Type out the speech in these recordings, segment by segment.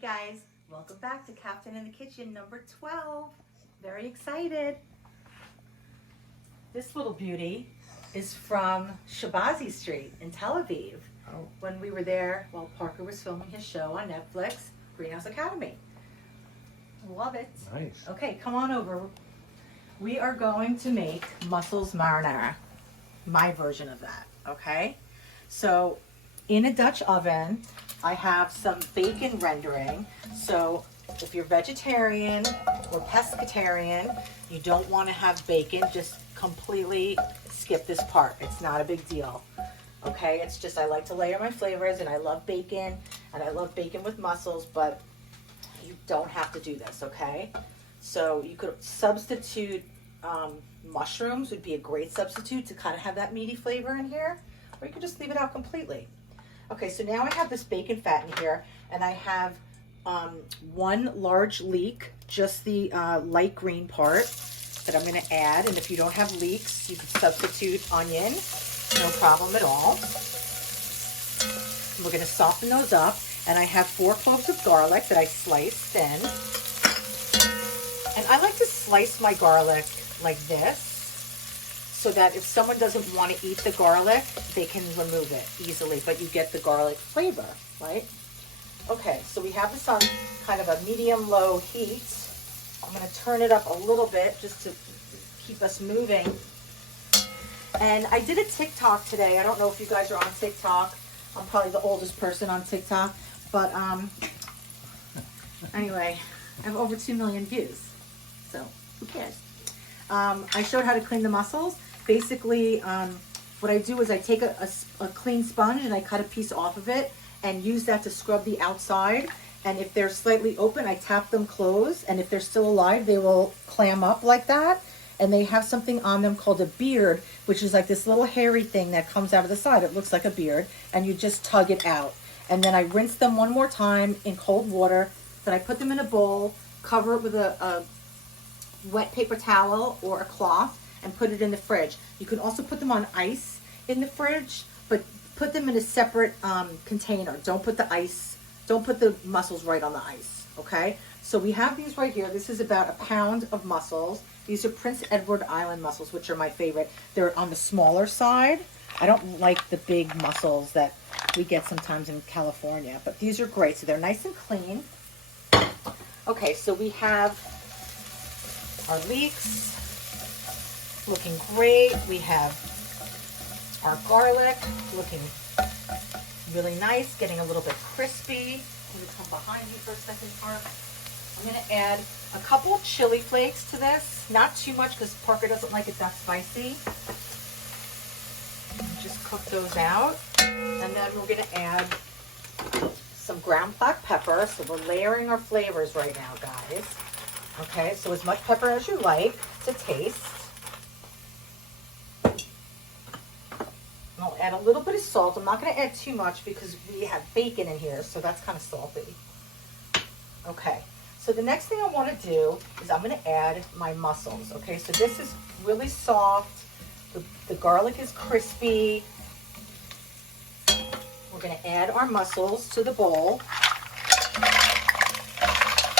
Hey guys, welcome back to Kaftan in the Kitchen number 12. Very excited. This little beauty is from Shabazi Street in Tel Aviv. Oh. When we were there while Parker was filming his show on Netflix, Greenhouse Academy. Love it. Nice. Okay, come on over. We are going to make mussels marinara. My version of that, okay? So in a Dutch oven, I have some bacon rendering. So if you're vegetarian or pescatarian, you don't want to have bacon, just completely skip this part. It's not a big deal. Okay, it's just I like to layer my flavors, and I love bacon, and I love bacon with mussels, but you don't have to do this, okay? So you could substitute mushrooms would be a great substitute to kind of have that meaty flavor in here, or you could just leave it out completely. Okay, so now I have this bacon fat in here, and I have one large leek, just the light green part that I'm going to add. And if you don't have leeks, you can substitute onion, no problem at all. We're going to soften those up, and I have 4 cloves of garlic that I sliced thin. And I like to slice my garlic like this, so that if someone doesn't want to eat the garlic, they can remove it easily, but you get the garlic flavor, right? Okay, so we have this on kind of a medium-low heat. I'm going to turn it up a little bit just to keep us moving. And I did a TikTok today. I don't know if you guys are on TikTok. I'm probably the oldest person on TikTok, but anyway, I have over 2 million views, so who cares? I showed how to clean the mussels. Basically, what I do is I take a clean sponge and I cut a piece off of it and use that to scrub the outside. And if they're slightly open, I tap them closed. And if they're still alive, they will clam up like that. And they have something on them called a beard, which is like this little hairy thing that comes out of the side. It looks like a beard. And you just tug it out. And then I rinse them one more time in cold water. Then I put them in a bowl, cover it with a wet paper towel or a cloth, and put it in the fridge. You can also put them on ice in the fridge, but put them in a separate container. Don't put the mussels right on the ice, okay? So we have these right here. This is about 1 pound of mussels. These are Prince Edward Island mussels, which are my favorite. They're on the smaller side. I don't like the big mussels that we get sometimes in California, but these are great. So they're nice and clean. Okay, so we have our leeks looking great. We have our garlic looking really nice, getting a little bit crispy. Let me come behind you for a second, Park. I'm going to add a couple of chili flakes to this. Not too much because Parker doesn't like it that spicy. Just cook those out. And then we're going to add some ground black pepper. So we're layering our flavors right now, guys. Okay, so as much pepper as you like to taste. And I'll add a little bit of salt. I'm not going to add too much because we have bacon in here, so that's kind of salty. Okay, so the next thing I want to do is I'm going to add my mussels. Okay, so this is really soft. The garlic is crispy. We're going to add our mussels to the bowl.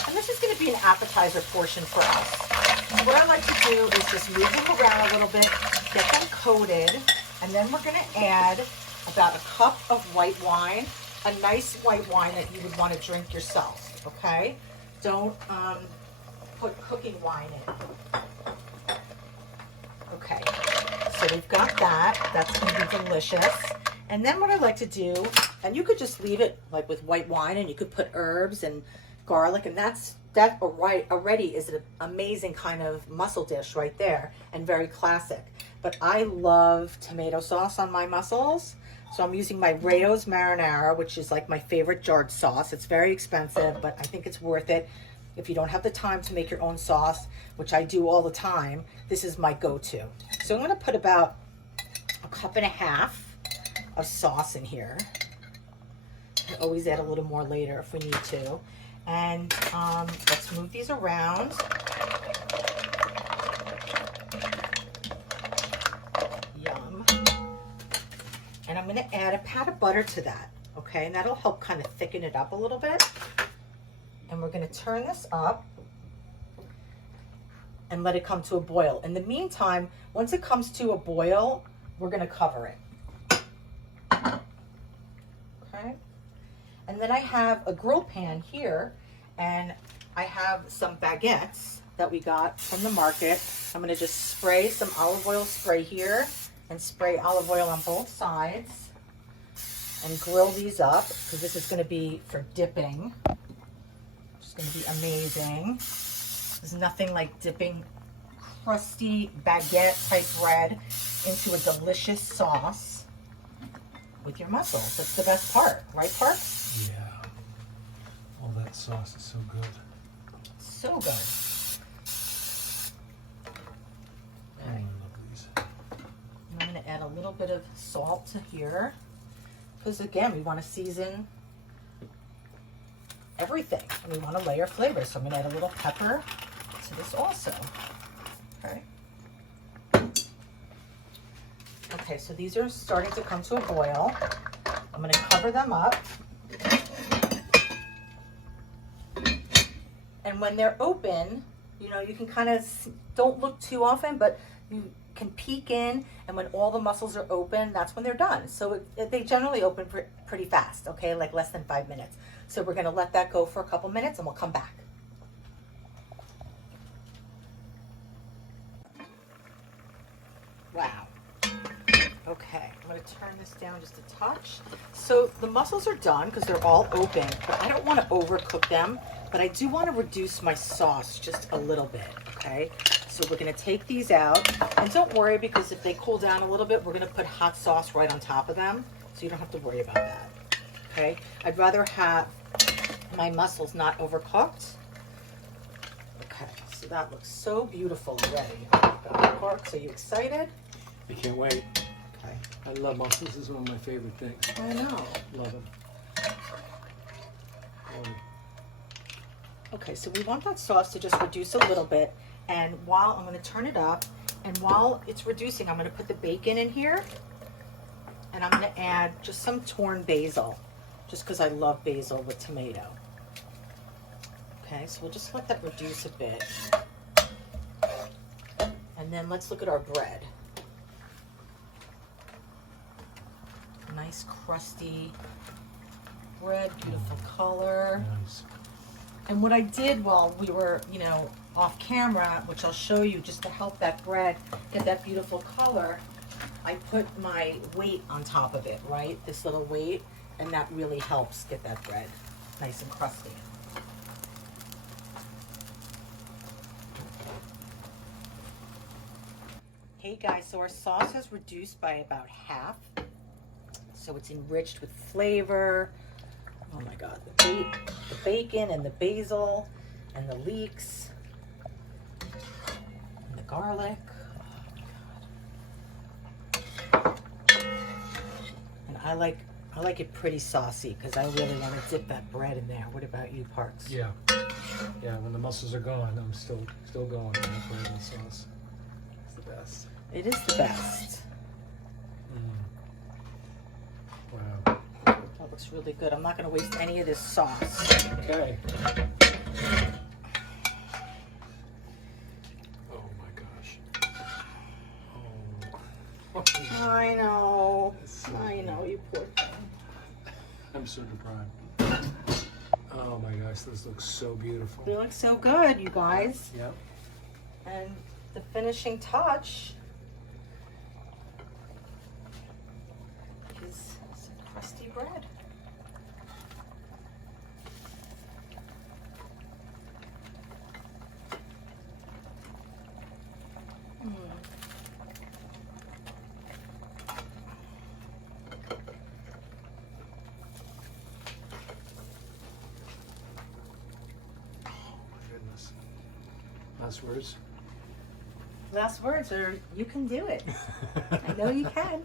And this is going to be an appetizer portion for us. So what I like to do is just move them around a little bit, get them coated, and then we're going to add about 1 cup of white wine, a nice white wine that you would want to drink yourself, okay? Don't put cooking wine in. Okay, so we've got that. That's going to be delicious. And then what I like to do, and you could just leave it like with white wine, and you could put herbs and garlic, and that already is an amazing kind of mussel dish right there, and very classic. But I love tomato sauce on my mussels, so I'm using my Rayo's Marinara, which is like my favorite jarred sauce. It's very expensive, but I think it's worth it. If you don't have the time to make your own sauce, which I do all the time, this is my go-to. So I'm going to put about 1.5 cups of sauce in here. I always add a little more later if we need to. And let's move these around. Yum. And I'm going to add a pat of butter to that, okay? And that'll help kind of thicken it up a little bit. and we're gonna turn this up and let it come to a boil. In the meantime, once it comes to a boil, we're gonna cover it. Okay. And then I have a grill pan here, and I have some baguettes that we got from the market. I'm gonna just spray some olive oil spray here and spray olive oil on both sides and grill these up, because this is gonna be for dipping. It's gonna be amazing. There's nothing like dipping crusty baguette type bread into a delicious sauce with your mussels. That's the best part, right, Parks? Yeah. All that sauce is so good. So good. Oh, I love these. I'm going to add a little bit of salt to here, because again, we want to season everything and we want to layer flavor. So I'm going to add a little pepper to this also. Okay. Okay, so these are starting to come to a boil. I'm going to cover them up. And when they're open, you know, you can kind of, don't look too often, but you can peek in, and when all the mussels are open, that's when they're done. So they generally open pretty fast, okay, like less than 5 minutes. So we're gonna let that go for a couple minutes and we'll come back. Wow. Okay, I'm gonna turn this down just a touch. So the mussels are done because they're all open, but I don't want to overcook them, but I do want to reduce my sauce just a little bit, okay? So we're gonna take these out, and don't worry, because if they cool down a little bit, we're gonna put hot sauce right on top of them, so you don't have to worry about that, okay? I'd rather have my mussels not overcooked. Okay, so that looks so beautiful already. Oh my God, Parks, are you excited? I can't wait. Okay. I love mussels. This is one of my favorite things. I know. Love them. Okay, so we want that sauce to just reduce a little bit, and while I'm going to turn it up, and while it's reducing, I'm going to put the bacon in here, and I'm going to add just some torn basil, just because I love basil with tomato. Okay, so we'll just let that reduce a bit, and then let's look at our bread. Nice crusty bread, beautiful color. Nice. And what I did while we were, you know, off camera, which I'll show you just to help that bread get that beautiful color, I put my weight on top of it, right? This little weight, and that really helps get that bread nice and crusty. Hey guys, so our sauce has reduced by about half. So it's enriched with flavor. Oh my God, the bacon and the basil and the leeks and the garlic. Oh my God. And I like it pretty saucy because I really want to dip that bread in there. What about you, Parks? Yeah. Yeah, when the mussels are gone, I'm still going on that bread and sauce. It's the best. It is the best. Wow. That looks really good. I'm not going to waste any of this sauce. Okay. Oh my gosh. Oh. I know. I know, you poor thing. I'm so deprived. Oh my gosh, this looks so beautiful. They look so good, you guys. Yep. And the finishing touch is some crusty bread. Last words? Last words are, you can do it. I know you can.